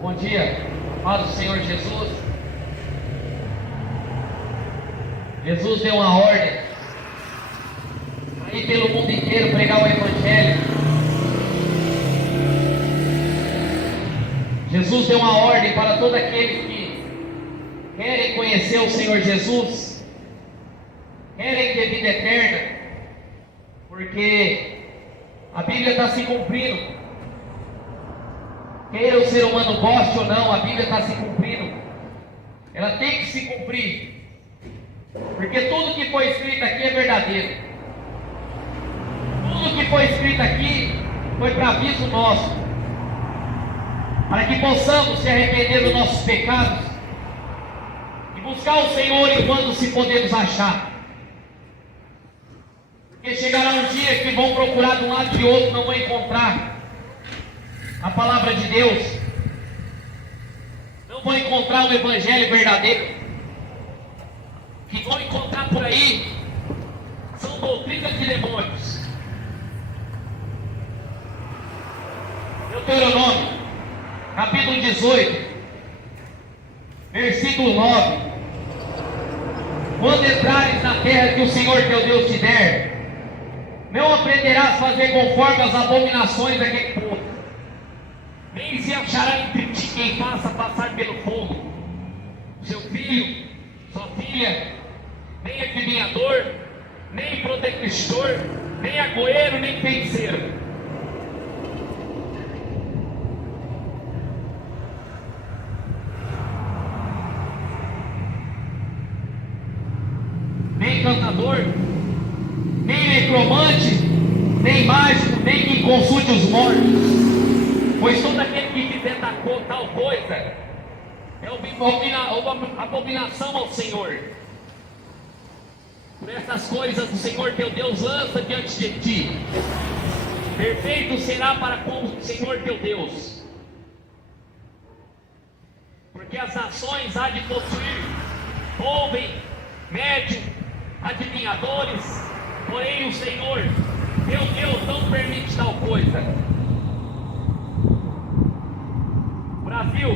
Bom dia, amado Senhor Jesus. Jesus deu uma ordem para ir pelo mundo inteiro pregar o Evangelho. Jesus deu uma ordem para todos aqueles que querem conhecer o Senhor Jesus, querem ter vida eterna, porque a Bíblia está se cumprindo. Queira o ser humano goste ou não, a Bíblia está se cumprindo. Ela tem que se cumprir, porque tudo que foi escrito aqui é verdadeiro. Tudo que foi escrito aqui foi para aviso nosso, para que possamos se arrepender dos nossos pecados e buscar o Senhor enquanto se podemos achar. Porque chegará um dia que vão procurar de um lado e de outro, não vão encontrar a palavra de Deus, não vão encontrar um evangelho verdadeiro. Que vão encontrar por aí são doutrinas de demônios. Deuteronômio, capítulo 18, versículo 9: quando entrares na terra que o Senhor teu Deus te der, não aprenderás a fazer conforme as abominações daquele povo, nem se achará entre ti quem faça passar pelo fogo seu filho, sua filha, nem adivinhador, nem protetor, nem agoeiro, nem feiticeiro. Nem cantador, nem necromante, nem mágico, nem quem consulte os mortos. Pois todo aquele que fizer tal coisa é abominação ao Senhor. Por essas coisas o Senhor teu Deus lança diante de ti. Perfeito será para com o Senhor teu Deus. Porque as nações há de possuir ouvem, médium, adivinhadores, porém o Senhor teu Deus não permite tal coisa. Brasil,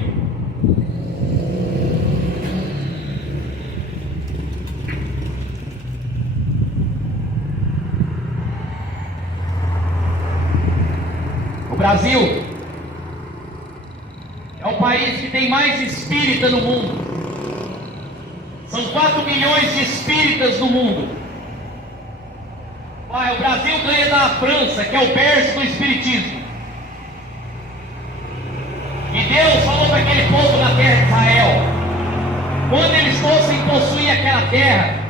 o Brasil é o país que tem mais espírita no mundo. São 4 milhões de espíritas no mundo. O Brasil ganha da França, que é o berço do espiritismo. E Deus falou para aquele povo da terra de Israel, quando eles fossem possuir aquela terra,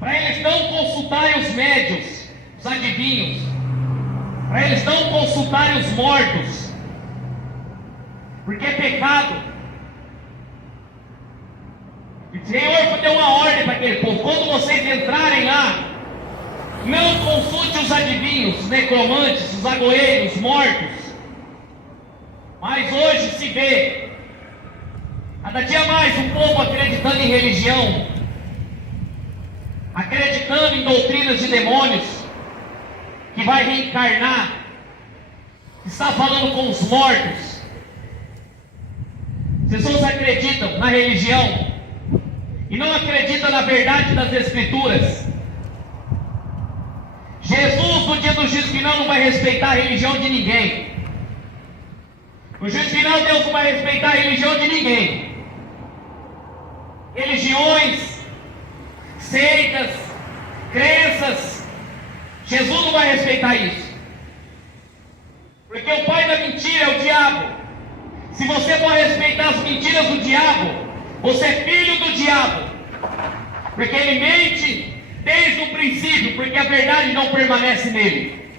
para eles não consultarem os médios, os adivinhos, para eles não consultarem os mortos, porque é pecado. E o Senhor deu uma ordem para aquele povo: quando vocês entrarem lá, não consulte os adivinhos, os necromantes, os agoeiros, os mortos. Mas hoje se vê cada dia mais um povo acreditando em religião, acreditando em doutrinas de demônios, que vai reencarnar, que está falando com os mortos. As pessoas acreditam na religião e não acreditam na verdade das Escrituras. Jesus, no dia do juízo final, não vai respeitar a religião de ninguém. No juízo final, Deus não vai respeitar a religião de ninguém. Religiões, seitas, crenças, Jesus não vai respeitar isso. Porque o pai da mentira é o diabo. Se você for respeitar as mentiras do diabo, você é filho do diabo. Porque ele mente desde o princípio, porque a verdade não permanece nele.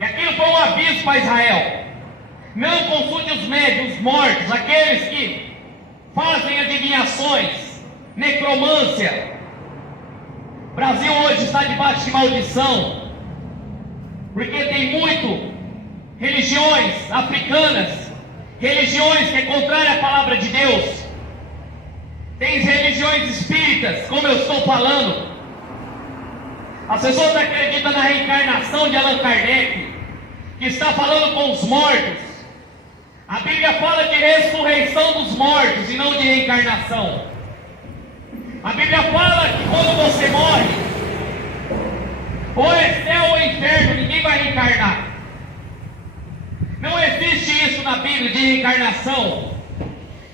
E aquilo foi um aviso para Israel. Não consulte os médios, os mortos, aqueles que fazem adivinhações, necromância. O Brasil hoje está debaixo de maldição, porque tem muito religiões africanas, religiões que é contrária à palavra de Deus. Tem religiões espíritas, como eu estou falando. As pessoas acreditam na reencarnação de Allan Kardec, que está falando com os mortos. A Bíblia fala de ressurreição dos mortos e não de reencarnação. A Bíblia fala que quando você morre, ou é céu ou é inferno, ninguém vai reencarnar. Não existe isso na Bíblia de reencarnação,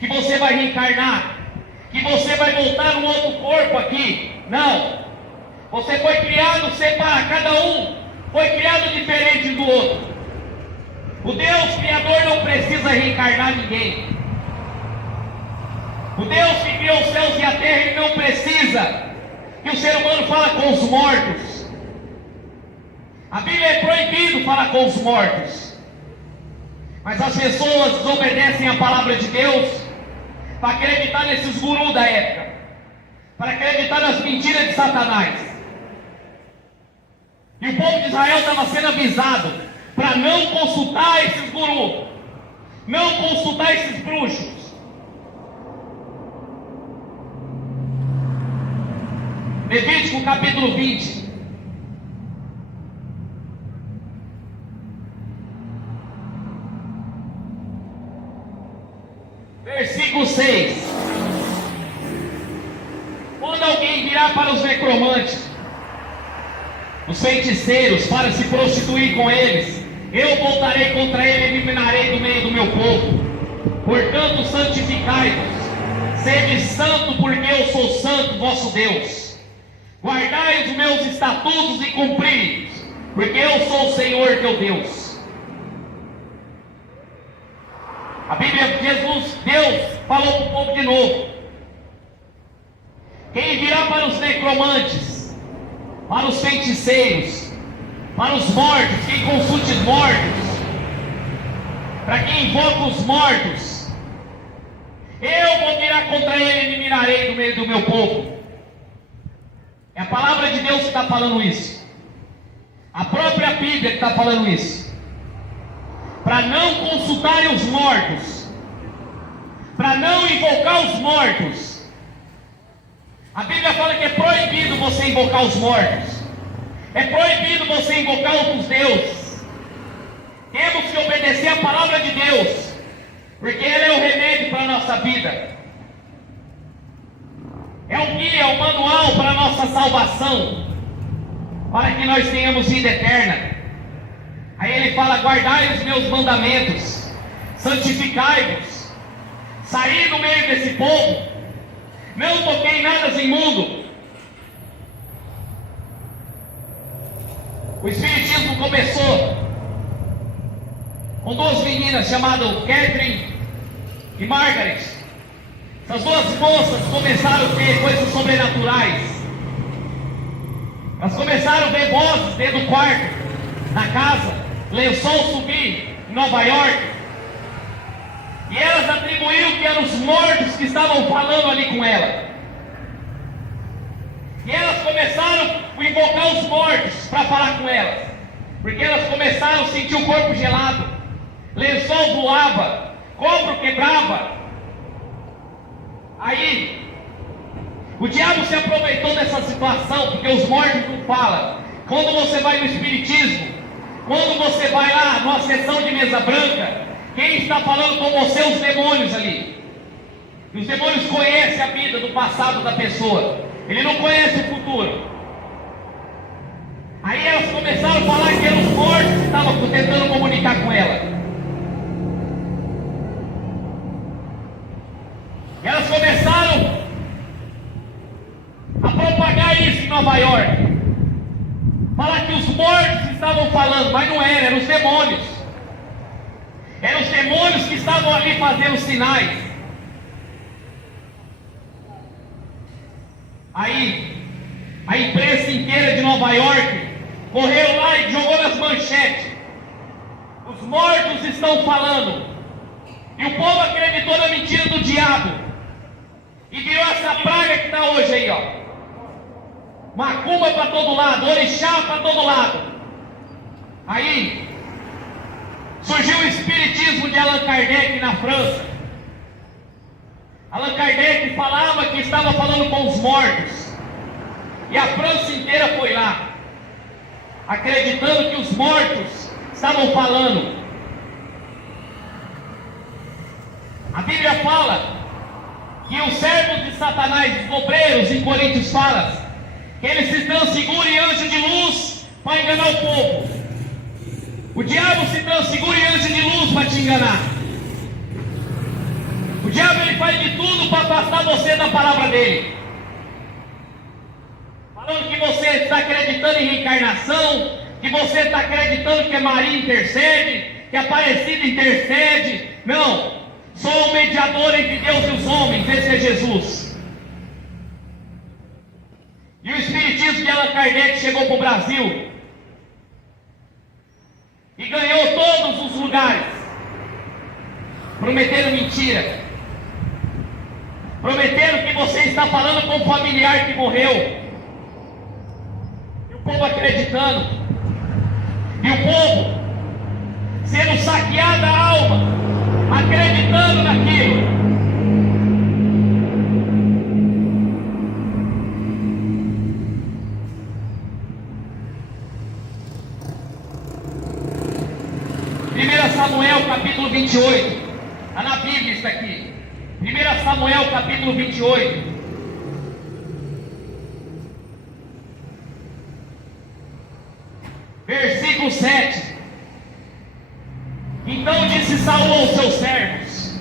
que você vai reencarnar, que você vai voltar num outro corpo aqui. Não. Você foi criado separado, cada um foi criado diferente do outro. O Deus Criador não precisa reencarnar ninguém. O Deus que criou os céus e a terra, ele não precisa que o ser humano fale com os mortos. A Bíblia é proibido falar com os mortos. Mas as pessoas desobedecem a palavra de Deus para acreditar nesses gurus da época, para acreditar nas mentiras de Satanás. E o povo de Israel estava sendo avisado para não consultar esses gurus, não consultar esses bruxos. Levítico capítulo 20. Versículo 6. Quando alguém virar para os necromantes, os feiticeiros, para se prostituir com eles, eu voltarei contra ele e eliminarei do meio do meu povo. Portanto, santificai-vos, sede santo, porque eu sou santo, vosso Deus. Guardai os meus estatutos e cumpri-os, porque eu sou o Senhor teu Deus. A Bíblia, Deus falou para o povo de novo. Quem virá para os necromantes, para os feiticeiros, para os mortos, quem consulte os mortos, para quem invoca os mortos, eu vou virar contra ele e eliminarei do meio do meu povo. É a palavra de Deus que está falando isso. A própria Bíblia que está falando isso. Para não consultarem os mortos, para não invocar os mortos. A Bíblia fala que é proibido você invocar os mortos. É proibido você invocar outros deuses. Temos que obedecer a palavra de Deus, porque ela é o remédio para a nossa vida. É o guia, é o manual para a nossa salvação, para que nós tenhamos vida eterna. Aí ele fala: guardai os meus mandamentos, santificai-vos, saí do meio desse povo, não toquei em nada imundo. O espiritismo começou com duas meninas chamadas Catherine e Margaret. Essas duas moças começaram a ter coisas sobrenaturais. Elas começaram a ver vozes dentro do quarto, na casa, lençol subir em Nova York. E elas atribuíram que eram os mortos que estavam falando ali com ela. E elas começaram a invocar os mortos para falar com elas, porque elas começaram a sentir o corpo gelado, lençol voava, cobre quebrava. Aí o diabo se aproveitou dessa situação, porque os mortos não falam. Quando você vai no espiritismo, quando você vai lá numa sessão de mesa branca, quem está falando com você? Os demônios ali. E os demônios conhecem a vida do passado da pessoa, ele não conhece o futuro. Aí elas começaram a falar que eram os mortos que estavam tentando comunicar com ela. E elas começaram a propagar isso em Nova York, falar que os mortos estavam falando. falando, mas não era, eram os demônios. Eram os demônios que estavam ali fazendo sinais. Aí, a imprensa inteira de Nova York correu lá e jogou nas manchetes: os mortos estão falando. E o povo acreditou na mentira do diabo. E virou essa praga que está hoje aí, ó. Macumba para todo lado, orixá para todo lado. Aí surgiu o espiritismo de Allan Kardec na França. Allan Kardec falava que estava falando com os mortos. E a França inteira foi lá, acreditando que os mortos estavam falando. A Bíblia fala que os servos de Satanás, os obreiros, em Coríntios fala que eles se transfiguram em anjo de luz para enganar o povo. O diabo se transfigura em anjo de luz para te enganar. O diabo ele faz de tudo para afastar você da palavra dele. Falando que você está acreditando em reencarnação, que você está acreditando que a Maria intercede, que a Aparecida intercede. Não, sou o mediador entre Deus e os homens, esse é Jesus. E o espiritismo de Allan Kardec chegou para o Brasil e ganhou todos os lugares, prometendo mentira, prometendo que você está falando com um familiar que morreu, e o povo acreditando, e o povo sendo saqueado a alma, acreditando naquilo. Samuel capítulo 28, está na Bíblia isso aqui. 1 Samuel capítulo 28. Versículo 7. Então disse Saul aos seus servos: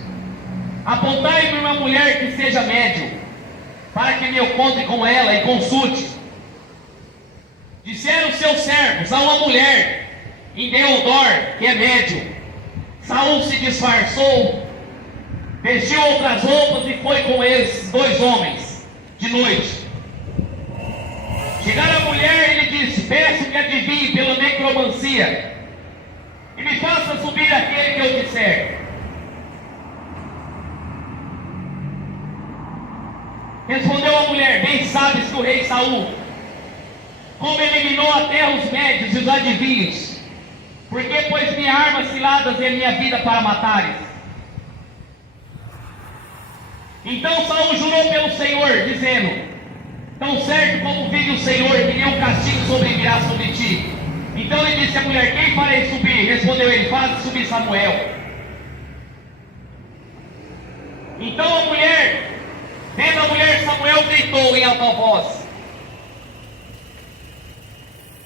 apontai-me uma mulher que seja médium, para que me encontre com ela e consulte. Disseram seus servos: há uma mulher em Deodor que é médium. Saul se disfarçou, vestiu outras roupas e foi com eles, dois homens, de noite. Chegaram a mulher e lhe disse: peço que adivinhe pela necromancia e me faça subir aquele que eu disser. Respondeu a mulher: bem sabes que o rei Saul, como eliminou a terra os médios e os adivinhos, porque pôs minha arma ciladas e a minha vida para matares. Então Saul jurou pelo Senhor, dizendo: tão certo como vive o Senhor, que nenhum castigo sobrevirá sobre ti. Então ele disse à mulher: quem farei subir? Respondeu ele: faz subir Samuel. Então a mulher, vendo a mulher, Samuel gritou em alta voz.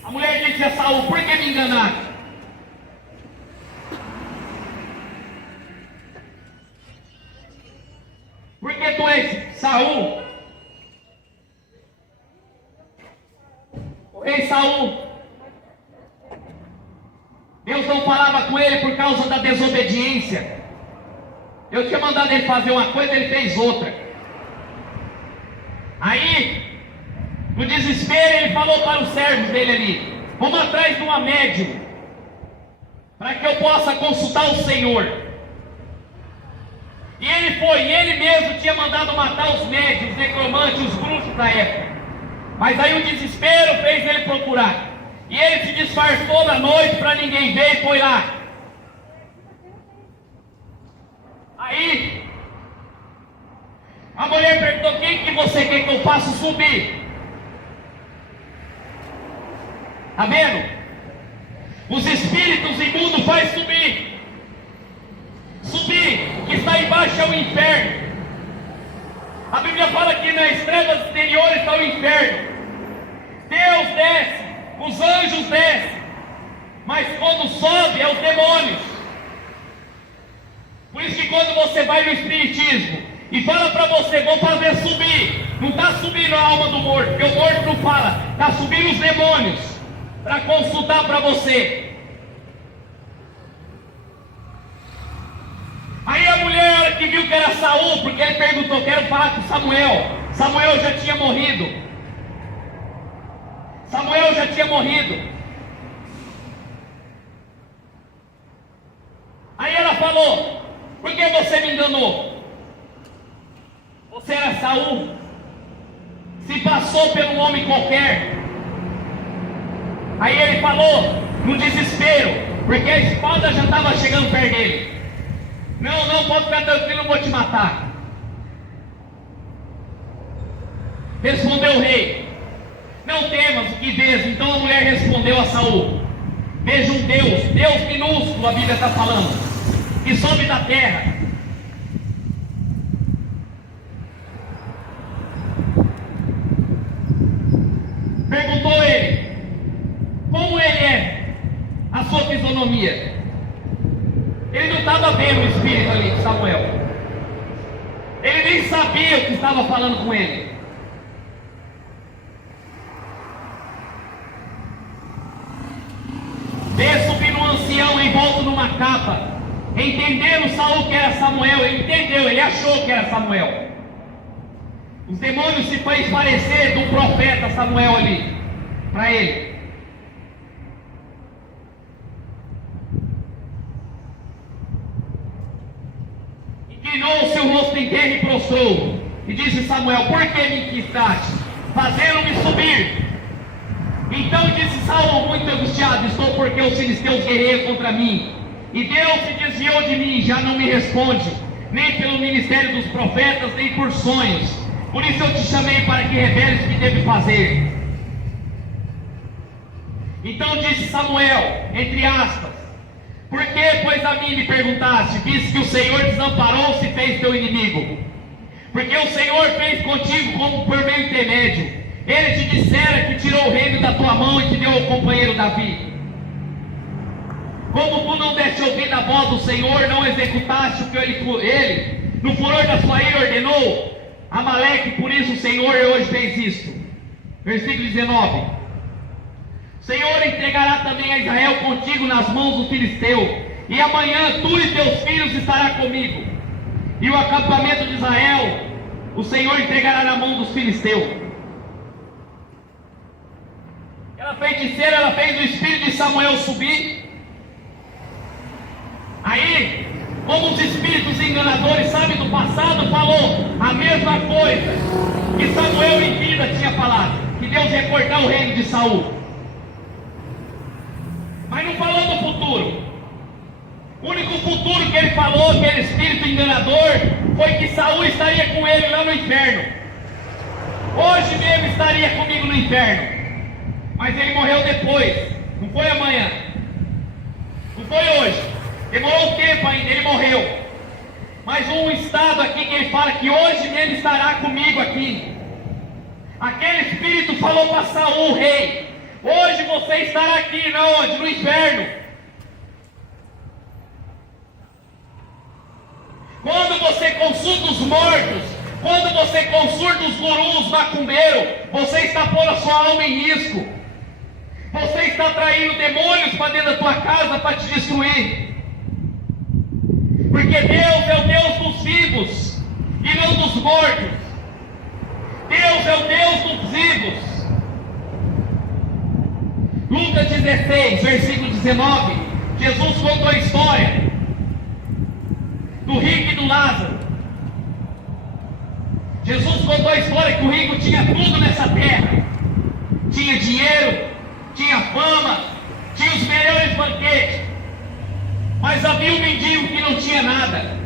A mulher disse a Saul: por que me enganaste? Porque tu és Saul, o rei Saul. Deus não falava com ele por causa da desobediência. Eu tinha mandado ele fazer uma coisa, ele fez outra. Aí, no desespero, ele falou para os servos dele ali: vamos atrás de uma médium, para que eu possa consultar o Senhor. E ele foi, e ele mesmo tinha mandado matar os médios, os necromantes, os bruxos da época. Mas aí o desespero fez ele procurar. E ele se disfarçou na noite para ninguém ver e foi lá. Aí a mulher perguntou: quem que você quer que eu faça subir? Está vendo? Os espíritos imundos faz subir. Subir, que está embaixo é o inferno. A Bíblia fala que nas trevas exteriores está o inferno. Deus desce, os anjos descem, mas quando sobe é os demônios. Por isso que quando você vai no espiritismo e fala para você: vou fazer subir, não está subindo a alma do morto, porque o morto não fala, está subindo os demônios para consultar para você. que era Saul, porque ele perguntou: quero falar com Samuel. Samuel já tinha morrido. Samuel já tinha morrido. Aí ela falou: por que você me enganou? Você era Saul? Se passou por um homem qualquer. Aí ele falou, no desespero, porque a espada já estava chegando perto dele: não, não, pode ficar tranquilo, não vou te matar. Respondeu o rei: não temas o que vês. Então a mulher respondeu a Saul: veja um Deus, Deus minúsculo, a Bíblia está falando, que sobe da terra. Perguntou ele: como ele é? A sua fisionomia. Ele não estava vendo o espírito ali de Samuel. Ele nem sabia o que estava falando com ele. Vê subindo um ancião envolto numa capa. Entendendo Saul que era Samuel, ele entendeu, ele achou que era Samuel. Os demônios se fez parecer do profeta Samuel ali, para ele. Inclinou o seu rosto em terra e prostrou. E disse Samuel: por que me inquietaste, fazendo-me subir? Então disse Saul, muito angustiado: estou porque os filisteus guerreiam contra mim, e Deus se desviou de mim, já não me responde, nem pelo ministério dos profetas, nem por sonhos. Por isso eu te chamei para que reveles o que devo fazer. Então disse Samuel, entre aspas: por que, pois, a mim me perguntaste, visto que o Senhor desamparou-se e fez teu inimigo? Porque o Senhor fez contigo como por meu intermédio. Ele te dissera que tirou o reino da tua mão e te deu ao companheiro Davi. Como tu não deste ouvir a voz do Senhor, não executaste o que ele no furor da sua ira ordenou, Amaleque, por isso o Senhor hoje fez isto. Versículo 19: o Senhor entregará também a Israel contigo nas mãos do filisteu, e amanhã tu e teus filhos estará comigo. E o acampamento de Israel o Senhor entregará na mão dos filisteus. Ela feiticeira, ela fez o espírito de Samuel subir. Aí, como os espíritos enganadores sabem do passado, falou a mesma coisa que Samuel em vida tinha falado, que Deus ia cortar o reino de Saul. Mas não falou do futuro. O único futuro que ele falou, aquele espírito enganador, foi que Saul estaria com ele lá no inferno. Hoje mesmo estaria comigo no inferno. Mas ele morreu depois, não foi amanhã, não foi hoje. Demorou um tempo ainda, ele morreu. Mas um estado aqui que ele fala que hoje mesmo estará comigo aqui. Aquele espírito falou para Saul, rei: hoje você estará aqui, na onde? No inferno. Quando você consulta os mortos, quando você consulta os gurus, macumbeiros, você está pondo a sua alma em risco. Você está traindo demônios para dentro da tua casa para te destruir. Porque Deus é o Deus dos vivos e não dos mortos. Deus é o Deus dos vivos. Lucas 16, versículo 19. Jesus contou a história do rico e do Lázaro. Jesus contou a história que o rico tinha tudo nessa terra. Tinha dinheiro, tinha fama, tinha os melhores banquetes. Mas havia um mendigo que não tinha nada.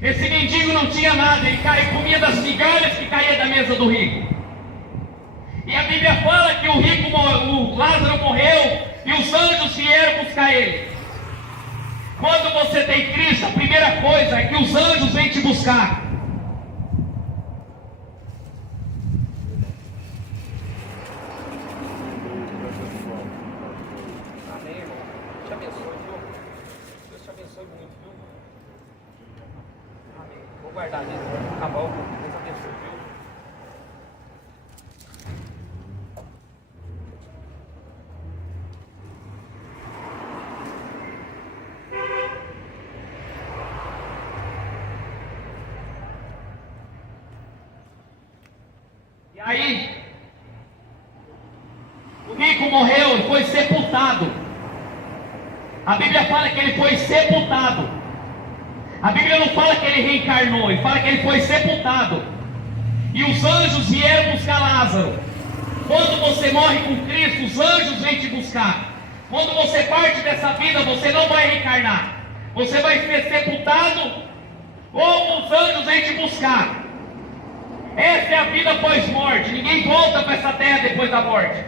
Esse mendigo não tinha nada, ele comia das migalhas que caía da mesa do rico. E a Bíblia fala que o Lázaro morreu e os anjos vieram buscar ele. Quando você tem Cristo, a primeira coisa é que os anjos vêm te buscar. Amém, irmão. Deus te abençoe, viu? Deus te abençoe muito, viu? Amém. Vou guardar isso. Tá bom? Deus abençoe, viu? Aí, o rico morreu e foi sepultado. A Bíblia fala que ele foi sepultado. A Bíblia não fala que ele reencarnou, ele fala que ele foi sepultado. E os anjos vieram buscar Lázaro. Quando você morre com Cristo, os anjos vêm te buscar. Quando você parte dessa vida, você não vai reencarnar. Você vai ser sepultado, ou os anjos vêm te buscar. Essa é a vida pós-morte. Ninguém volta para essa terra depois da morte.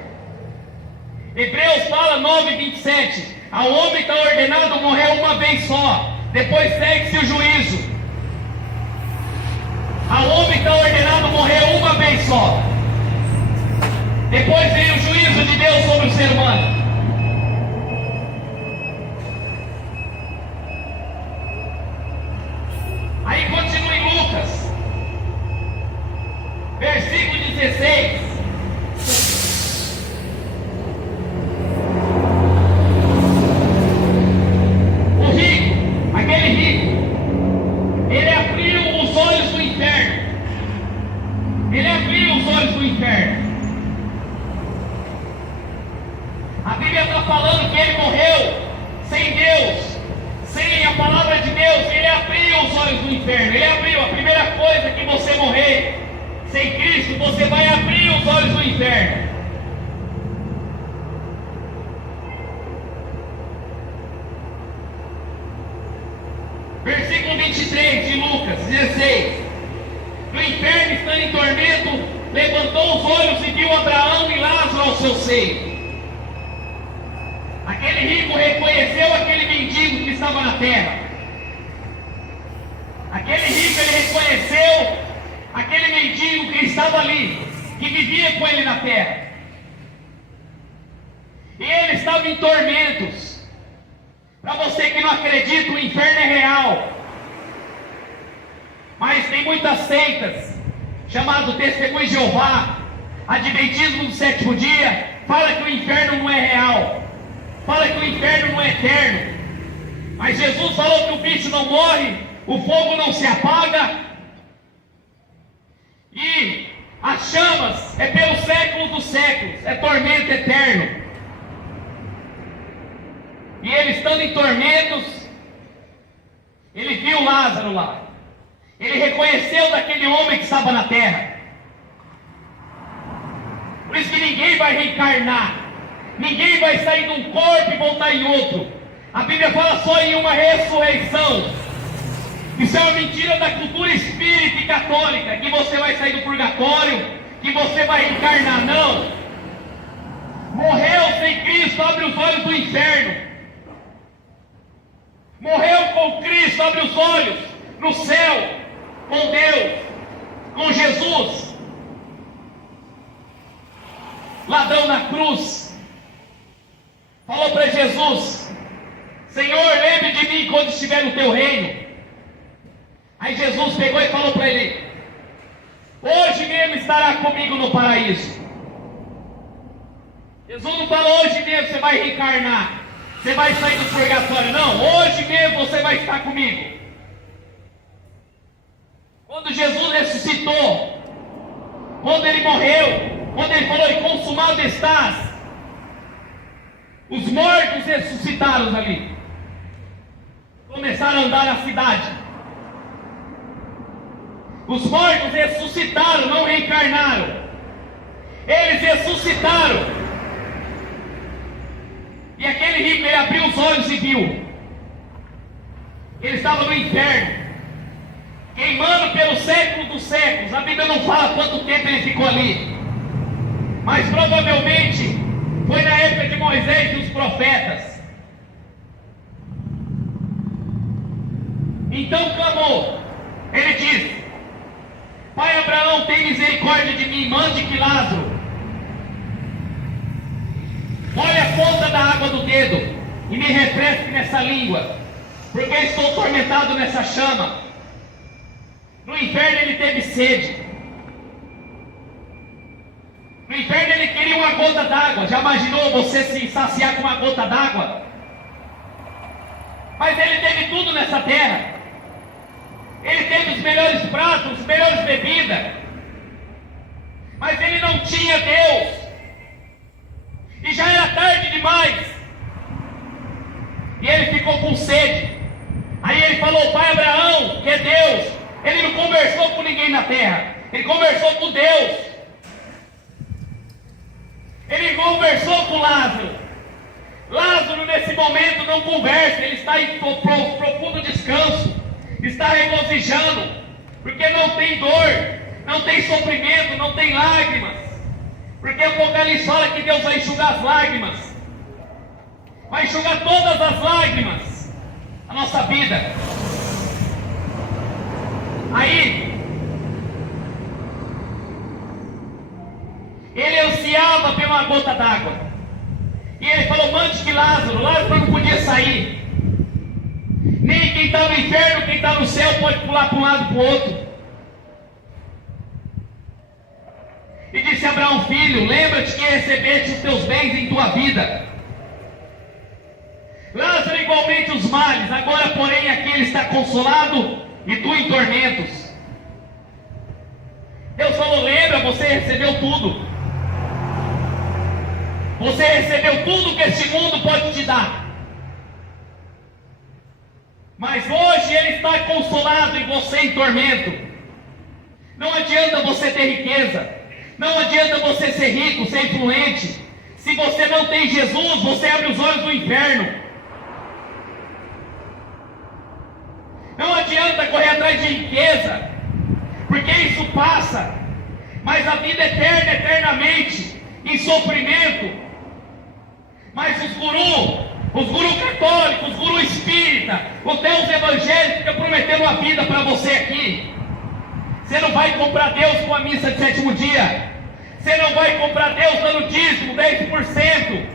Hebreus fala 9:27. Ao homem está ordenado morrer uma vez só. Depois segue-se o juízo. Ao homem está ordenado morrer uma vez só. Depois vem o juízo de Deus sobre o ser humano. Aí continua em Lucas, versículo 16. O rico, aquele rico, ele abriu os olhos do inferno. Ele abriu os olhos do inferno. A Bíblia está falando que ele morreu sem Deus, sem a palavra de Deus. Ele abriu os olhos do inferno. Ele abriu. A primeira coisa que você morrer sem Cristo, você vai abrir os olhos do inferno. Versículo 23 de Lucas 16. No inferno, estando em tormento, levantou os olhos e viu Abraão e Lázaro ao seu seio. Aquele rico reconheceu aquele mendigo que estava na terra. Aquele rico, ele reconheceu aquele mendigo que estava ali, que vivia com ele na terra. E ele estava em tormentos. Para você que não acredita, o inferno é real. Mas tem muitas seitas, chamado Testemunho de Jeová, Adventismo do sétimo dia, fala que o inferno não é real. Fala que o inferno não é eterno. Mas Jesus falou que o bicho não morre, o fogo não se apaga, e as chamas é pelos séculos dos séculos, é tormento eterno. E ele estando em tormentos, ele viu Lázaro lá. Ele reconheceu daquele homem que estava na terra. Por isso que ninguém vai reencarnar. Ninguém vai sair de um corpo e voltar em outro. A Bíblia fala só em uma ressurreição. Isso é uma mentira da cultura espírita e católica, que você vai sair do purgatório, que você vai reencarnar. Não. Morreu sem Cristo, abre os olhos do inferno. Morreu com Cristo, abre os olhos no céu, com Deus, com Jesus. Ladrão na cruz falou para Jesus: Senhor, lembre de mim quando estiver no teu reino. Aí Jesus pegou e falou para ele: hoje mesmo estará comigo no paraíso. Jesus não falou: hoje mesmo você vai reencarnar, você vai sair do purgatório. Não, hoje mesmo você vai estar comigo. Quando Jesus ressuscitou, quando ele morreu, quando ele falou: e consumado estás, os mortos ressuscitaram ali, começaram a andar na cidade. Os mortos ressuscitaram, não reencarnaram. Eles ressuscitaram. E aquele rico, ele abriu os olhos e viu. Ele estava no inferno, queimando pelos séculos dos séculos. A Bíblia não fala quanto tempo ele ficou ali, mas provavelmente foi na época de Moisés e os profetas. Então clamou. Ele disse: Pai Abraão, tem misericórdia de mim, mande que Lázaro molhe a ponta da água do dedo e me refresque nessa língua, porque estou atormentado nessa chama. No inferno ele teve sede. No inferno ele queria uma gota d'água. Já imaginou você se saciar com uma gota d'água? Mas ele teve tudo nessa terra. Ele teve os melhores pratos, as melhores bebidas. mas ele não tinha Deus, e já era tarde demais, e ele ficou com sede. Aí ele falou: pai Abraão, que é Deus. Ele não conversou com ninguém na terra, ele conversou com Deus. Ele conversou com Lázaro. Lázaro nesse momento não conversa, ele está em profundo descanso, está regozijando, porque não tem dor, não tem sofrimento, não tem lágrimas, porque Apocalipse fala que Deus vai enxugar as lágrimas, vai enxugar todas as lágrimas da nossa vida. Aí ele ansiava por uma gota d'água, e ele falou: mande que Lázaro não podia sair, nem quem está no inferno, quem está no céu pode pular para um lado e para o outro. E disse: Abraão, filho, lembra-te que recebeste os teus bens em tua vida, Lázaro igualmente os males, agora porém aqui ele está consolado e tu em tormentos. Deus falou: lembra, você recebeu tudo. Você recebeu tudo que este mundo pode te dar. Mas hoje ele está consolado e você em tormento. Não adianta você ter riqueza, não adianta você ser rico, ser influente. Se você não tem Jesus, você abre os olhos do inferno. Não adianta correr atrás de riqueza, porque isso passa. Mas a vida eterna, eternamente, em sofrimento. Mas os gurus católicos, os gurus espíritas, os deus evangélicos ficam prometendo a vida para você aqui. Você não vai comprar Deus com a missa de sétimo dia. Você não vai comprar Deus dando dízimo, 10%.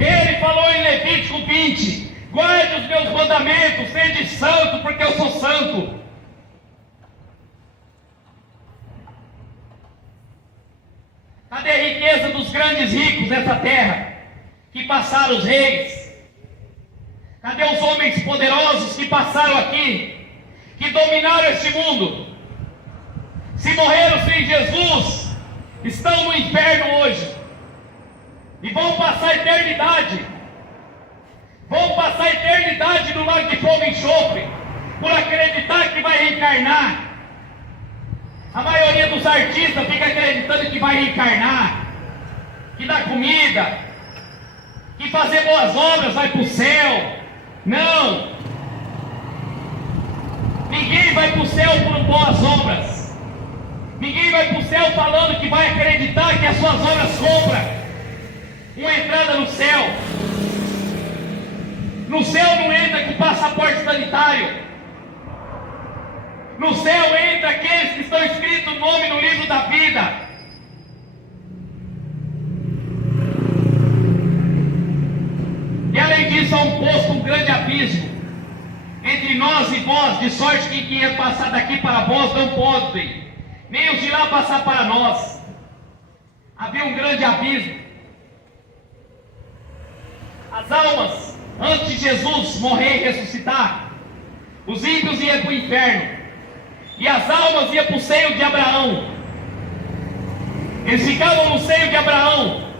Ele falou em Levítico 20: guarde os meus mandamentos, sede santo, porque eu sou santo. Cadê a riqueza dos grandes ricos dessa terra, que passaram os reis? Cadê os homens poderosos que passaram aqui, que dominaram este mundo? Se morreram sem Jesus, estão no inferno hoje, e vão passar a eternidade. Vão passar a eternidade no lago de fogo e enxofre, por acreditar que vai reencarnar. A maioria dos artistas fica acreditando que vai reencarnar, que dá comida, que fazer boas obras vai para o céu. Não! Ninguém vai para o céu por boas obras. Ninguém vai para o céu falando que vai acreditar que as suas obras compram uma entrada no céu. No céu não entra com passaporte sanitário. No céu entra aqueles que estão escritos o nome no livro da vida. E além disso, há um posto, um grande abismo entre nós e vós, de sorte que quem ia passar daqui para vós não pode, nem os de lá passar para nós. Havia um grande abismo. As almas, antes de Jesus morrer e ressuscitar, os ímpios iam para o inferno, e as almas iam para o seio de Abraão. Eles ficavam no seio de Abraão.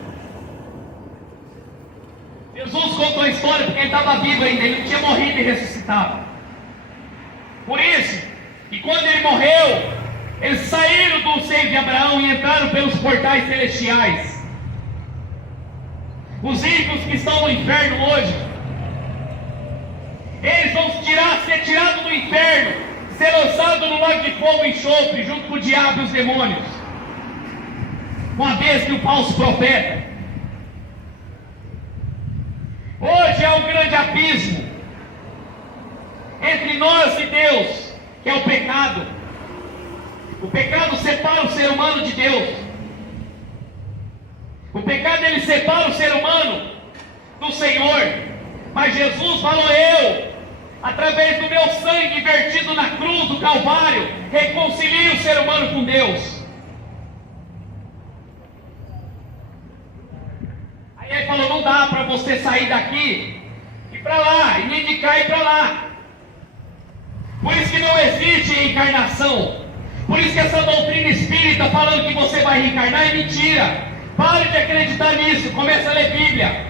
Jesus contou a história porque ele estava vivo ainda, ele não tinha morrido e ressuscitado. Por isso, que quando ele morreu, eles saíram do seio de Abraão e entraram pelos portais celestiais. Os ímpios que estão no inferno hoje, eles vão ser tirados do inferno, ser lançado no lago de fogo e enxofre, junto com o diabo e os demônios, uma vez que o falso profeta. Hoje há um grande abismo entre nós e Deus, que é o pecado. O pecado separa o ser humano de Deus. O pecado, ele separa o ser humano do Senhor. Mas Jesus falou: eu, através do meu sangue vertido na cruz do Calvário, reconcilio o ser humano com Deus. Aí ele falou: não dá para você sair daqui e para lá, e nem de cá e para lá. Por isso que não existe reencarnação. Por isso que essa doutrina espírita falando que você vai reencarnar é mentira. Pare de acreditar nisso, comece a ler Bíblia.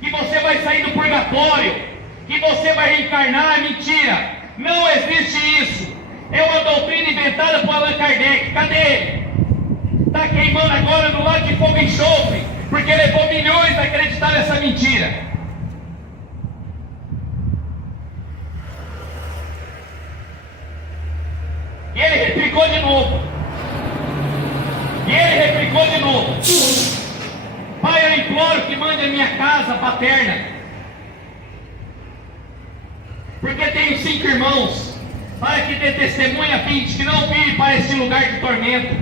Que você vai sair do purgatório, que você vai reencarnar, é mentira. Não existe isso. É uma doutrina inventada por Allan Kardec. Cadê ele? Está queimando agora no lago de fogo e enxofre, porque levou milhões a acreditar nessa mentira. E ele replicou de novo. Pai, eu imploro que mande a minha casa paterna, porque tenho 5 irmãos, para que dê testemunha a fim de que não vire para este lugar de tormento.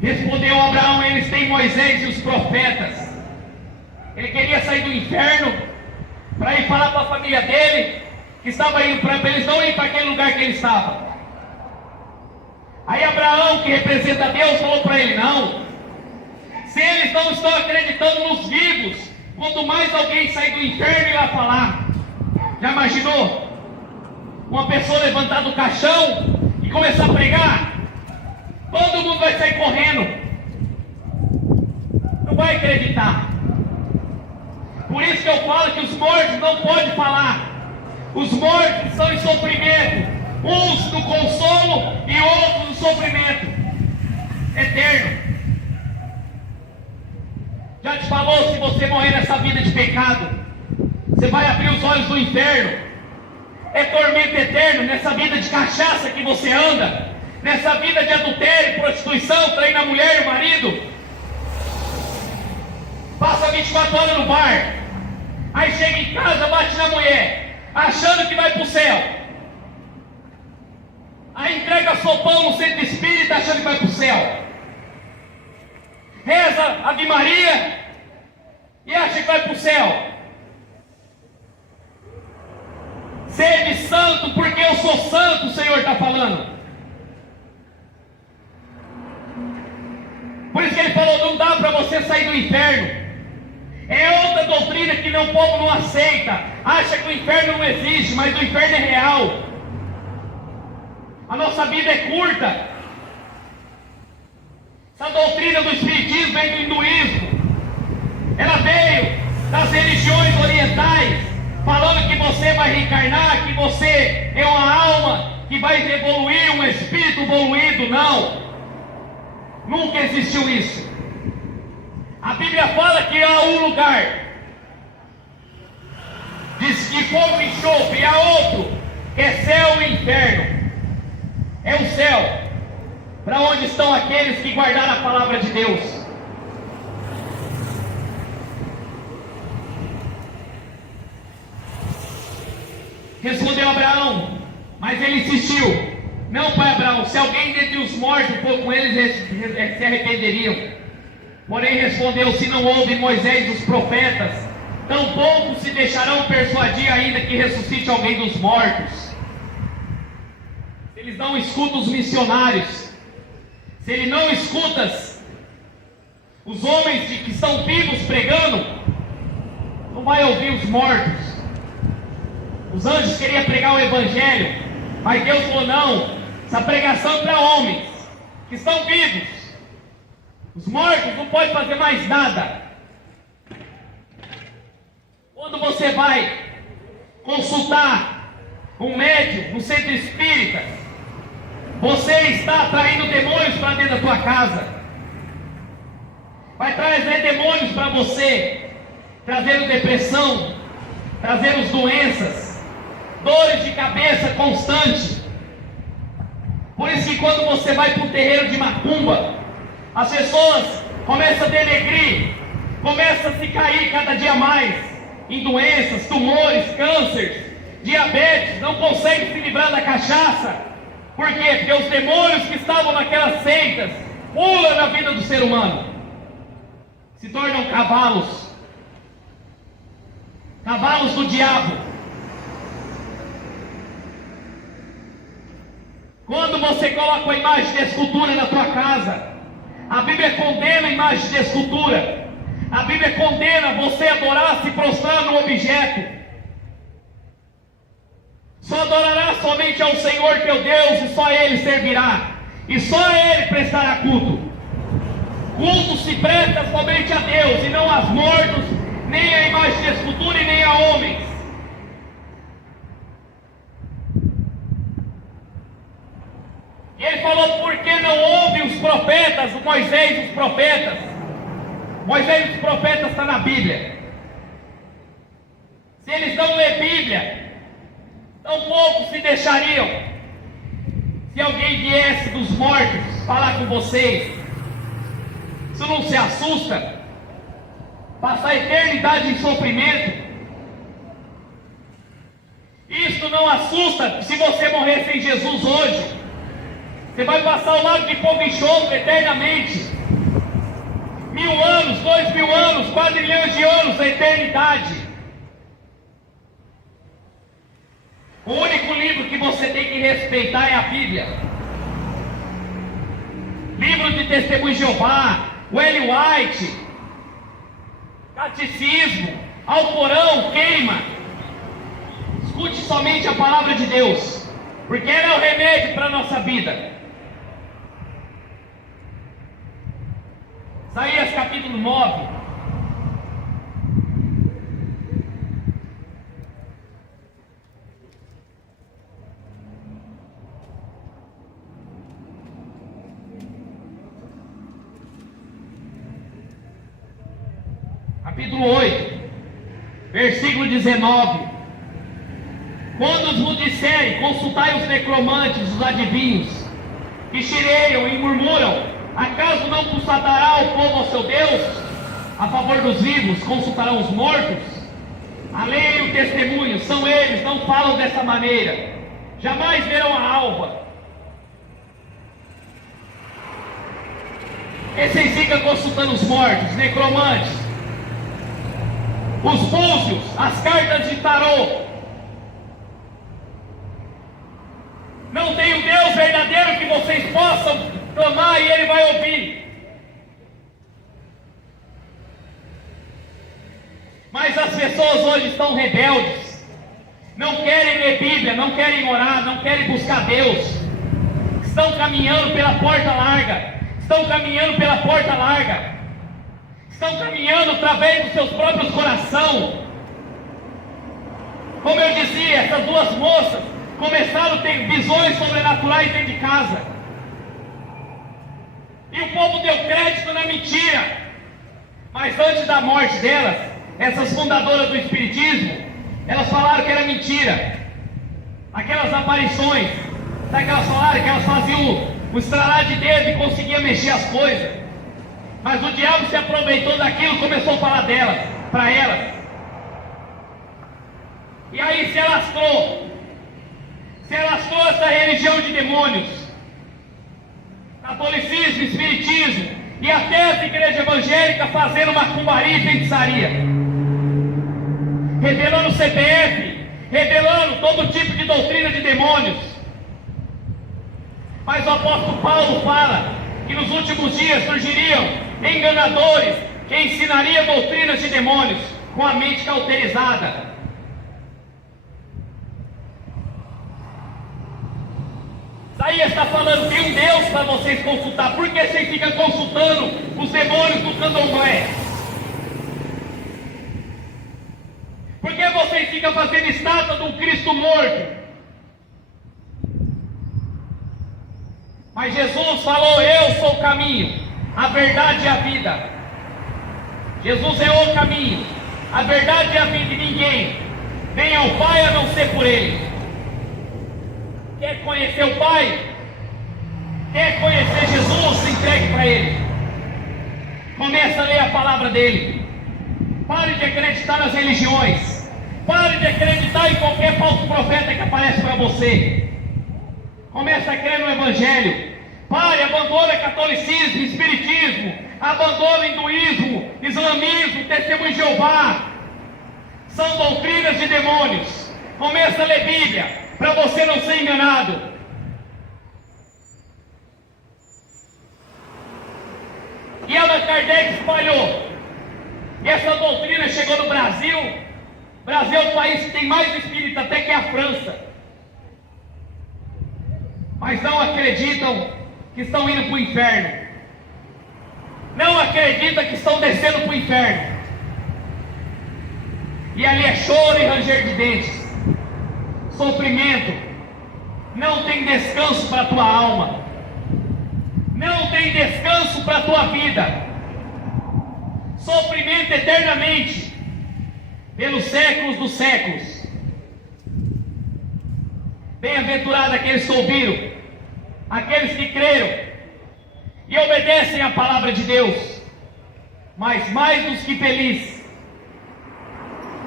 Respondeu Abraão: eles têm Moisés e os profetas. Ele queria sair do inferno para ir falar para a família dele que estava indo para eles não irem para aquele lugar que ele estava. Aí Abraão, que representa Deus, falou para ele: não, se eles não estão acreditando nos vivos, quanto mais alguém sair do inferno e ir lá falar. Já imaginou? Uma pessoa levantar do caixão e começar a pregar? Todo mundo vai sair correndo, não vai acreditar. Por isso que eu falo que os mortos não podem falar. Os mortos estão em sofrimento, uns no consolo e outros no sofrimento eterno. Já te falou, se você morrer nessa vida de pecado, você vai abrir os olhos do inferno. É tormento eterno nessa vida de cachaça que você anda, nessa vida de adultério, prostituição, traindo a mulher e o marido. Passa 24 horas no bar, aí chega em casa, bate na mulher, achando que vai para o céu. Aí entrega sopão no centro espírita, achando que vai para o céu. Reza Ave Maria e acha que vai para o céu. Sede santo, porque eu sou santo, o Senhor está falando. Por isso que ele falou: não dá para você sair do inferno. É outra doutrina que o povo não aceita. Acha que o inferno não existe, mas o inferno é real. A nossa vida é curta. Essa doutrina do espiritismo vem do hinduísmo. Ela veio das religiões orientais, falando que você vai reencarnar, que você é uma alma que vai evoluir, um espírito evoluído. Não, nunca existiu isso. A Bíblia fala que há um lugar, diz que fogo e enxofre, e há outro, que é céu e inferno. É o céu, para onde estão aqueles que guardaram a palavra de Deus. Respondeu Abraão, mas ele insistiu: não, pai Abraão, se alguém dentre os mortos for com eles, se arrependeriam. Porém respondeu: se não houve Moisés e os profetas, tampouco se deixarão persuadir, ainda que ressuscite alguém dos mortos. Se eles não escutam os missionários, se ele não escuta os homens que estão vivos pregando, não vai ouvir os mortos. Os anjos queriam pregar o evangelho, mas Deus falou: não, essa pregação é para homens que estão vivos. Os mortos não podem fazer mais nada. Quando você vai consultar um médium no centro espírita, você está atraindo demônios para dentro da tua casa. Vai trazer demônios para você, trazendo depressão, trazendo doenças, dores de cabeça constante. Por isso que quando você vai para um terreiro de macumba, as pessoas começam a denegrir, começam a se cair cada dia mais em doenças, tumores, câncer, diabetes, não conseguem se livrar da cachaça. Por quê? Porque os demônios que estavam naquelas seitas pulam na vida do ser humano, se tornam cavalos do diabo. Quando você coloca uma imagem de escultura na tua casa, a Bíblia condena a imagem de escultura. A Bíblia condena você adorar, se prostrar no objeto. Só adorarás somente ao Senhor teu Deus, e só a Ele servirá, e só a Ele prestará culto. Culto se presta somente a Deus, e não aos mortos, nem a imagem de escultura, e nem a homens. E ele falou: por que não ouve os profetas, o Moisés e os profetas? Moisés e os profetas está na Bíblia. Se eles não lêem Bíblia, tão pouco se deixariam. Se alguém viesse dos mortos falar com vocês, isso não se assusta? Passar a eternidade em sofrimento? Isto não assusta se você morrer sem Jesus hoje? Você vai passar ao lado de fogo e enxofre eternamente. 1000 anos, 2000 anos, quadrilhões de anos, a eternidade. O único livro que você tem que respeitar é a Bíblia. Livro de Testemunho de Jeová, o Ellen White, Catecismo, Alcorão, queima. Escute somente a palavra de Deus, porque ela é o remédio para a nossa vida. Isaías capítulo 9. Capítulo 8, versículo 19. Quando vos disserem, consultai os necromantes, os adivinhos, que chireiam e murmuram, acaso não consultará o povo ao seu Deus? A favor dos vivos, consultarão os mortos? A lei e o testemunho, são eles, não falam dessa maneira. Jamais verão a alva. E vocês ficam consultando os mortos, necromantes, os búzios, as cartas de tarô. Não tem um Deus verdadeiro que vocês possam clamar e Ele vai ouvir. Mas as pessoas hoje estão rebeldes, não querem ler Bíblia, não querem orar, não querem buscar Deus. Estão caminhando pela porta larga, estão caminhando pela porta larga, estão caminhando através dos seus próprios corações. Como eu dizia, essas duas moças começaram a ter visões sobrenaturais dentro de casa, e o povo deu crédito na mentira. Mas antes da morte delas, essas fundadoras do Espiritismo, elas falaram que era mentira. Aquelas aparições, sabe que elas falaram que elas faziam o estralar de dedo e conseguiam mexer as coisas. Mas o diabo se aproveitou daquilo e começou a falar delas, para elas. E aí se alastrou essa religião de demônios, catolicismo, espiritismo e até as igrejas evangélicas fazendo macumbaria e feitiçaria, revelando CPF, revelando todo tipo de doutrina de demônios. Mas o apóstolo Paulo fala que nos últimos dias surgiriam enganadores que ensinariam doutrinas de demônios com a mente cauterizada. Isaías está falando, tem um Deus para vocês consultar. Por que vocês ficam consultando os demônios do candomblé? Por que vocês ficam fazendo estátua de um Cristo morto? Mas Jesus falou, eu sou o caminho, a verdade e a vida. Jesus é o caminho, a verdade e a vida, e ninguém vem ao Pai a não ser por Ele. Quer conhecer o Pai? Quer conhecer Jesus? Se entregue para Ele. Começa a ler a palavra dEle. Pare de acreditar nas religiões. Pare de acreditar em qualquer falso profeta que aparece para você. Comece a crer no Evangelho. Pare, abandone catolicismo, espiritismo, abandone hinduísmo, islamismo, testemunho de Jeová. São doutrinas de demônios. Comece a ler Bíblia, para você não ser enganado. E Allan Kardec espalhou. E essa doutrina chegou no Brasil. O Brasil é o país que tem mais espírita até que a França. mas não acreditam que estão indo para o inferno. Não acreditam que estão descendo para o inferno. E ali é choro e ranger de dentes, sofrimento. Não tem descanso para a tua alma. Não tem descanso para a tua vida. Sofrimento eternamente, pelos séculos dos séculos. Bem-aventurado aqueles que ouviram, aqueles que creram e obedecem à palavra de Deus. Mas mais do que feliz,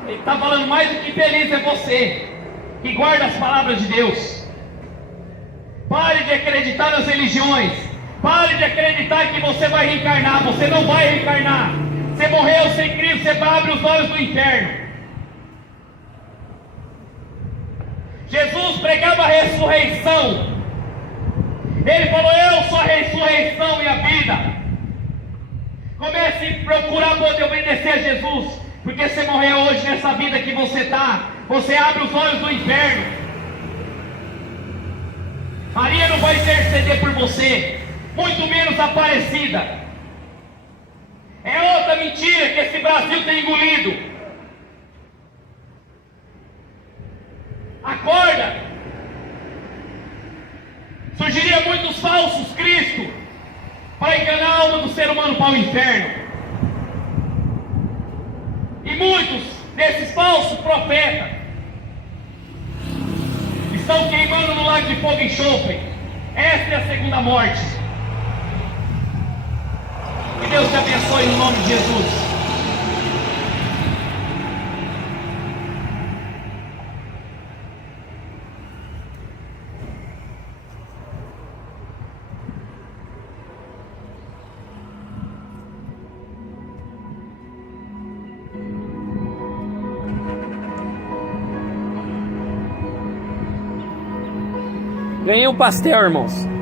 ele está falando, mais do que feliz é você que guarda as palavras de Deus. Pare de acreditar nas religiões. Pare de acreditar que você vai reencarnar. Você não vai reencarnar. Você morreu sem Cristo, você abre os olhos do inferno. Jesus pregava a ressurreição. Ele falou, eu sou a ressurreição e a vida. Comece a procurar poder obedecer a Jesus, porque você morreu hoje nessa vida que você está, você abre os olhos do inferno. Maria não vai interceder por você, muito menos a Aparecida. É outra mentira que esse Brasil tem engolido. Acorda! Surgiria muitos falsos Cristo para enganar a alma do ser humano para o inferno. E muitos desses falsos profetas estão queimando no lago de fogo e enxofre. Esta é a segunda morte. Que Deus te abençoe no nome de Jesus. Ganhei um pastel, irmãos.